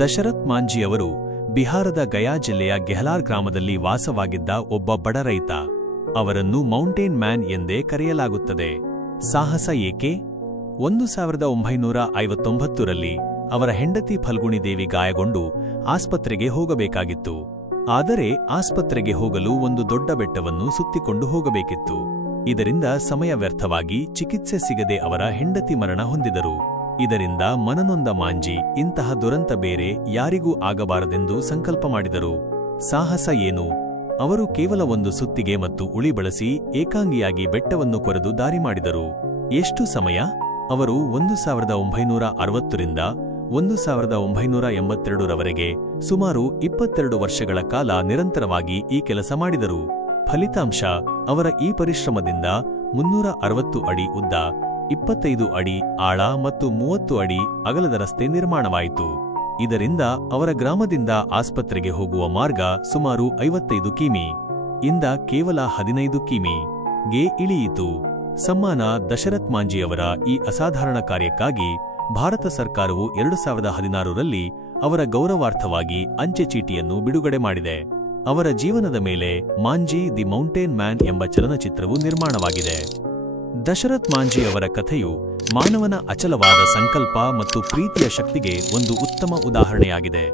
ದಶರಥ್ ಮಾಂಜಿಯವರು ಬಿಹಾರದ ಗಯಾ ಜಿಲ್ಲೆಯ ಗೆಹ್ಲಾರ್ ಗ್ರಾಮದಲ್ಲಿ ವಾಸವಾಗಿದ್ದ ಒಬ್ಬ ಬಡ ರೈತ. ಅವರನ್ನು ಮೌಂಟೇನ್ ಮ್ಯಾನ್ ಎಂದೇ ಕರೆಯಲಾಗುತ್ತದೆ. ಸಾಹಸ ಏಕೆ? ಒಂದು ಸಾವಿರದ ಒಂಬೈನೂರ ಐವತ್ತೊಂಬತ್ತರಲ್ಲಿ ಅವರ ಹೆಂಡತಿ ಫಲ್ಗುಣಿ ದೇವಿ ಗಾಯಗೊಂಡು ಆಸ್ಪತ್ರೆಗೆ ಹೋಗಬೇಕಾಗಿತ್ತು. ಆದರೆ ಆಸ್ಪತ್ರೆಗೆ ಹೋಗಲು ಒಂದು ದೊಡ್ಡ ಬೆಟ್ಟವನ್ನು ಸುತ್ತಿಕೊಂಡು ಹೋಗಬೇಕಿತ್ತು. ಇದರಿಂದ ಸಮಯ ವ್ಯರ್ಥವಾಗಿ ಚಿಕಿತ್ಸೆ ಸಿಗದೆ ಅವರ ಹೆಂಡತಿ ಮರಣ ಹೊಂದಿದರು. ಇದರಿಂದ ಮನನೊಂದ ಮಾಂಜಿ, ಇಂತಹ ದುರಂತ ಬೇರೆ ಯಾರಿಗೂ ಆಗಬಾರದೆಂದು ಸಂಕಲ್ಪ ಮಾಡಿದರು. ಸಾಹಸ ಏನು? ಅವರು ಕೇವಲ ಒಂದು ಸುತ್ತಿಗೆ ಮತ್ತು ಉಳಿ ಬಳಸಿ ಏಕಾಂಗಿಯಾಗಿ ಬೆಟ್ಟವನ್ನು ಕೊರೆದು ದಾರಿ ಮಾಡಿದರು. ಎಷ್ಟು ಸಮಯ? ಅವರು ಒಂದು ಸಾವಿರದ ಒಂಬೈನೂರ ಅರವತ್ತರಿಂದ ಒಂದು ಸಾವಿರದ ಒಂಬೈನೂರ ಎಂಬತ್ತೆರಡರವರೆಗೆ ಸುಮಾರು ಇಪ್ಪತ್ತೆರಡು ವರ್ಷಗಳ ಕಾಲ ನಿರಂತರವಾಗಿ ಈ ಕೆಲಸ ಮಾಡಿದರು. ಫಲಿತಾಂಶ, ಅವರ ಈ ಪರಿಶ್ರಮದಿಂದ ಮುನ್ನೂರ ಅರವತ್ತು ಅಡಿ ಉದ್ದ ಇಪ್ಪತ್ತೈದು ಅಡಿ ಆಳ ಮತ್ತು ಮೂವತ್ತು ಅಡಿ ಅಗಲದ ರಸ್ತೆ ನಿರ್ಮಾಣವಾಯಿತು. ಇದರಿಂದ ಅವರ ಗ್ರಾಮದಿಂದ ಆಸ್ಪತ್ರೆಗೆ ಹೋಗುವ ಮಾರ್ಗ ಸುಮಾರು ಐವತ್ತೈದು ಕಿಮಿ. ಇಂದ ಕೇವಲ ಹದಿನೈದು ಕಿಮಿ. ಗೆ ಇಳಿಯಿತು. ಸಮ್ಮಾನ ದಶರಥ್ ಮಾಂಜಿಯವರ ಈ ಅಸಾಧಾರಣ ಕಾರ್ಯಕ್ಕಾಗಿ ಭಾರತ ಸರ್ಕಾರವು ಎರಡು ಸಾವಿರದ ಹದಿನಾರರಲ್ಲಿ ಅವರ ಗೌರವಾರ್ಥವಾಗಿ ಅಂಚೆ ಚೀಟಿಯನ್ನು ಬಿಡುಗಡೆ ಮಾಡಿದೆ. ಅವರ ಜೀವನದ ಮೇಲೆ ಮಾಂಜಿ ದಿ ಮೌಂಟೇನ್ ಮ್ಯಾನ್ ಎಂಬ ಚಲನಚಿತ್ರವು ನಿರ್ಮಾಣವಾಗಿದೆ. ದಶರಥ್ ಮಾಂಜಿ ಅವರ ಕಥೆಯು ಮಾನವನ ಅಚಲವಾದ ಸಂಕಲ್ಪ ಮತ್ತು ಪ್ರೀತಿಯ ಶಕ್ತಿಗೆ ಒಂದು ಉತ್ತಮ ಉದಾಹರಣೆಯಾಗಿದೆ.